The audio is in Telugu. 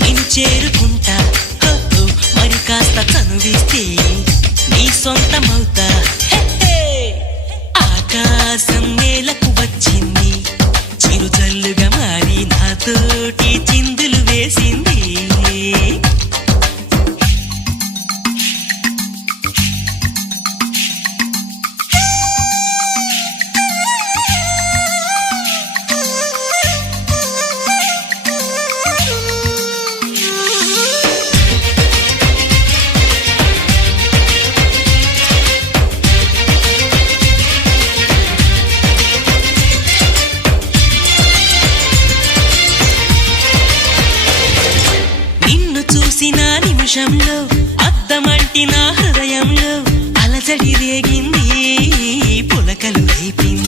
నిన్ను చేరుకుంటా మరి కాస్త చనువిస్తే నీ సొంతమవుతా ఆకాశం నేలకు వచ్చింది చిరుజల్లుగా మారి నాతోటి చిందులు వేసింది చూసిన నిమిషంలో అద్దమంటి నా హృదయంలో అలజడి రేగింది పులకలు రేపింది